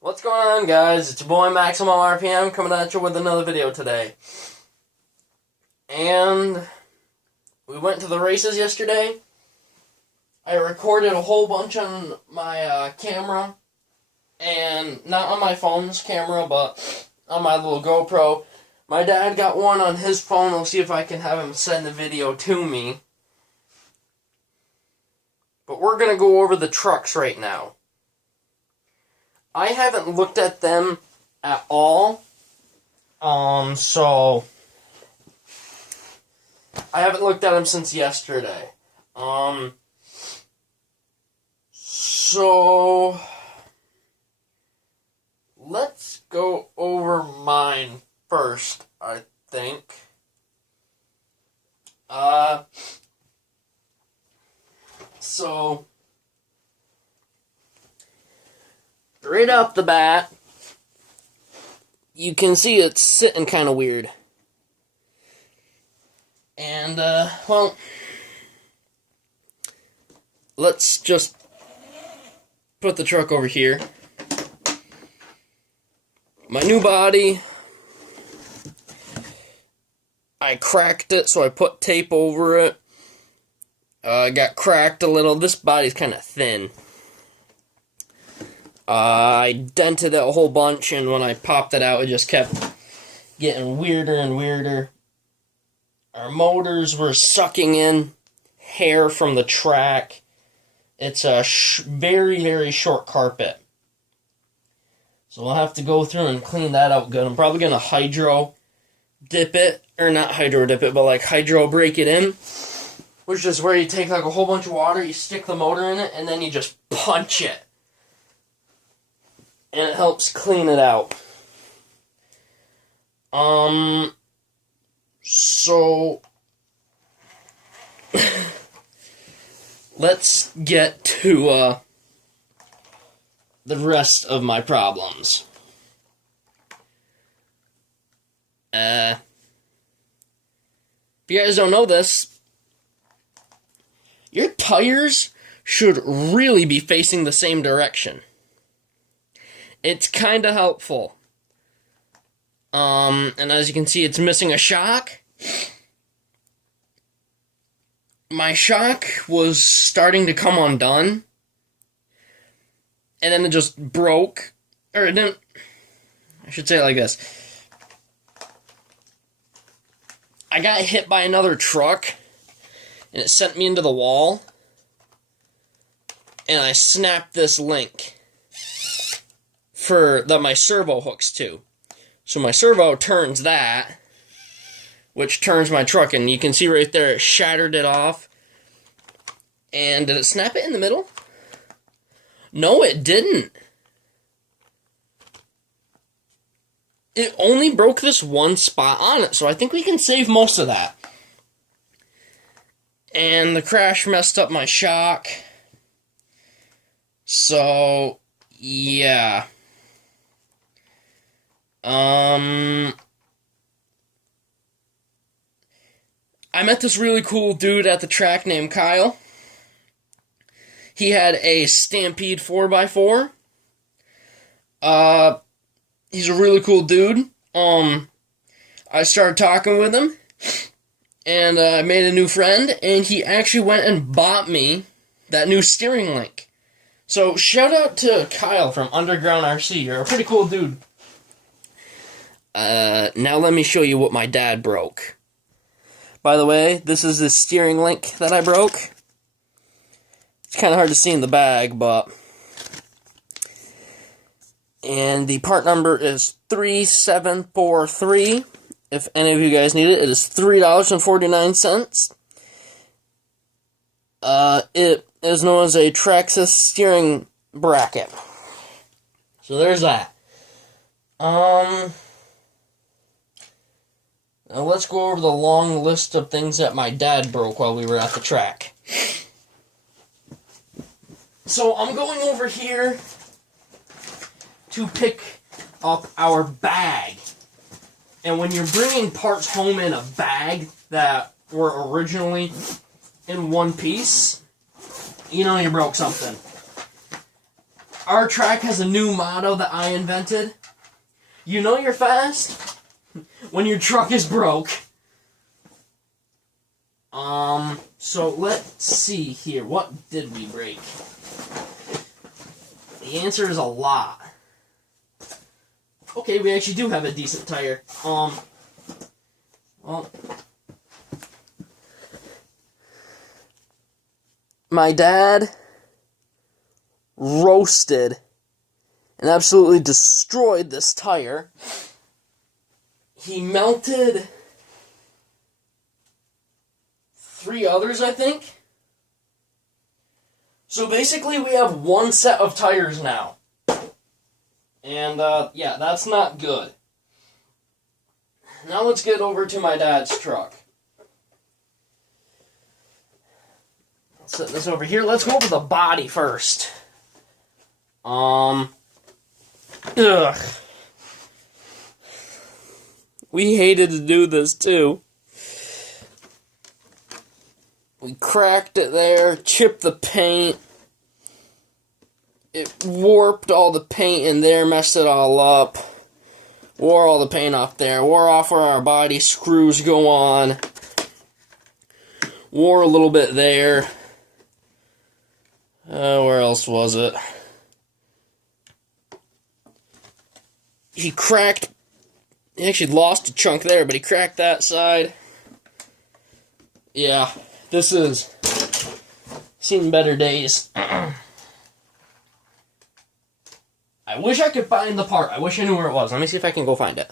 What's going on, guys? It's your boy Maximum RPM coming at you with another video today. And we went to the races yesterday. I recorded a whole bunch on my camera, and not on my phone's camera, but on my little GoPro. My dad got one on his phone. I'll see if I can have him send the video to me. But we're going to go over the trucks right now. I haven't looked at them at all. So I haven't looked at them since yesterday. So let's go over mine first, I think. So right off the bat, you can see it's sitting kind of weird. And, well, let's just put the truck over here. My new body, I cracked it, so I put tape over it. Got cracked a little. This body's kind of thin. I dented it a whole bunch, and when I popped it out, it just kept getting weirder and weirder. Our motors were sucking in hair from the track. It's a very, very short carpet. So we'll have to go through and clean that out good. I'm probably going to hydro dip it, or not hydro dip it, but like hydro break it in, which is where you take like a whole bunch of water, you stick the motor in it, and then you just punch it. And it helps clean it out. So let's get to the rest of my problems. If you guys don't know this, your tires should really be facing the same direction. It's kind of helpful. And as you can see, it's missing a shock. My shock was starting to come undone. And then it just broke. Or it didn't... I should say it like this. I got hit by another truck, and it sent me into the wall. And I snapped this link that my servo hooks to. So my servo turns that, which turns my truck, and you can see right there it shattered it off. And did it snap it in the middle? No, it didn't. It only broke this one spot on it, so I think we can save most of that. And the crash messed up my shock. So, yeah. I met this really cool dude at the track named Kyle. He had a Stampede 4x4. He's a really cool dude. I started talking with him, and I made a new friend, and he actually went and bought me that new steering link. So, shout out to Kyle from Underground RC. You're a pretty cool dude. Now let me show you what my dad broke. By the way, this is the steering link that I broke. It's kind of hard to see in the bag, but... And the part number is 3743. If any of you guys need it, it is $3.49. It is known as a Traxxas steering bracket. So there's that. Now let's go over the long list of things that my dad broke while we were at the track. So I'm going over here to pick up our bag. And when you're bringing parts home in a bag that were originally in one piece, you know you broke something. our track has a new motto that I invented. You know you're fast when your truck is broke. So let's see here. What did we break? The answer is a lot. Okay, we actually do have a decent tire. Well, my dad roasted and absolutely destroyed this tire. He melted 3 others, I think. So basically we have 1 set of tires now. And, yeah, that's not good. Now let's get over to my dad's truck. Let's set this over here. Let's go over the body first. Ugh. We hated to do this, too. We cracked it there, chipped the paint. It warped all the paint in there, messed it all up. Wore all the paint off there. Wore off where our body screws go on. Wore a little bit there. Where else was it? He actually lost a chunk there, but he cracked that side. Yeah, this is seen better days. I wish I could find the part. I wish I knew where it was. Let me see if I can go find it.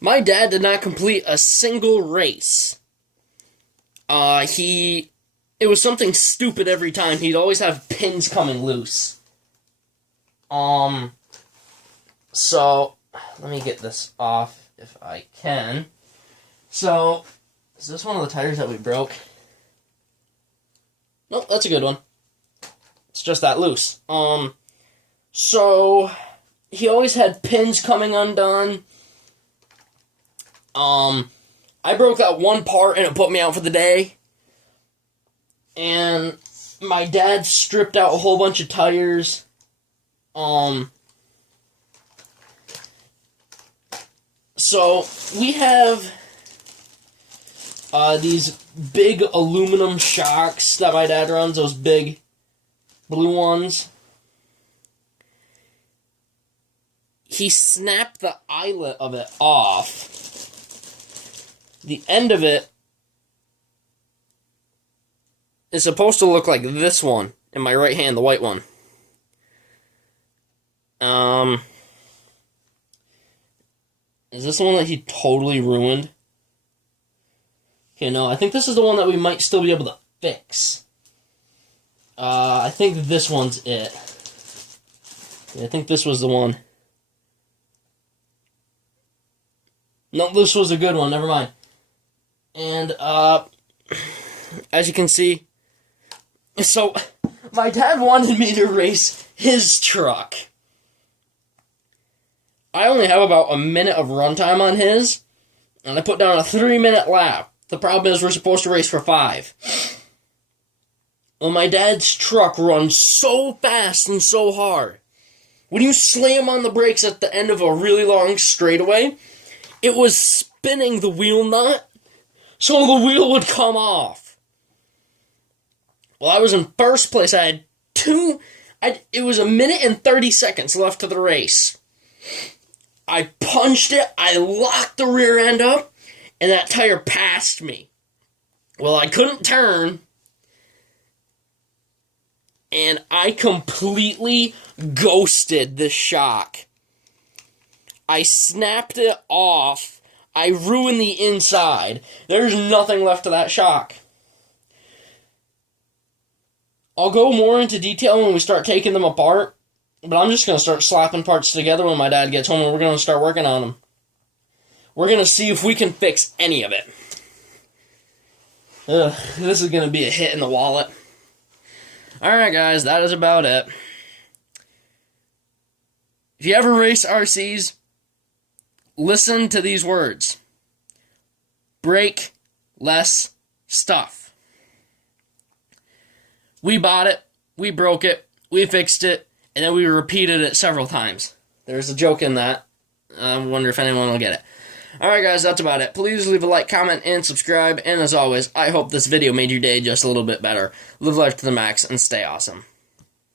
My dad did not complete a single race. It was something stupid every time. He'd always have pins coming loose. So, let me get this off if I can. So, is this one of the tires that we broke? Nope, that's a good one. It's just that loose. So, he always had pins coming undone. I broke that one part and it put me out for the day. And my dad stripped out a whole bunch of tires. So, we have these big aluminum shocks that my dad runs, those big blue ones. He snapped the eyelet of it off. The end of it is supposed to look like this one in my right hand, the white one. Is this the one that he totally ruined? Okay, no, I think this is the one that we might still be able to fix. I think this one's it. Yeah, I think this was the one. No, this was a good one, never mind. And, as you can see, so, my dad wanted me to race his truck. I only have about a minute of runtime on his, and I put down a 3-minute lap. The problem is we're supposed to race for 5. Well, my dad's truck runs so fast and so hard. When you slam on the brakes at the end of a really long straightaway, it was spinning the wheel nut, so the wheel would come off. Well, I was in first place. I had it was 1 minute and 30 seconds left to the race. I punched it, I locked the rear end up, and that tire passed me. Well, I couldn't turn, and I completely ghosted the shock. I snapped it off. I ruined the inside. There's nothing left of that shock. I'll go more into detail when we start taking them apart, but I'm just going to start slapping parts together when my dad gets home, and we're going to start working on them. We're going to see if we can fix any of it. This is going to be a hit in the wallet. Alright guys, that is about it. If you ever race RCs, listen to these words. Break less stuff. We bought it, we broke it, we fixed it, and then we repeated it several times. There's a joke in that. I wonder if anyone will get it. Alright guys, that's about it. Please leave a like, comment, and subscribe. And as always, I hope this video made your day just a little bit better. Live life to the max and stay awesome.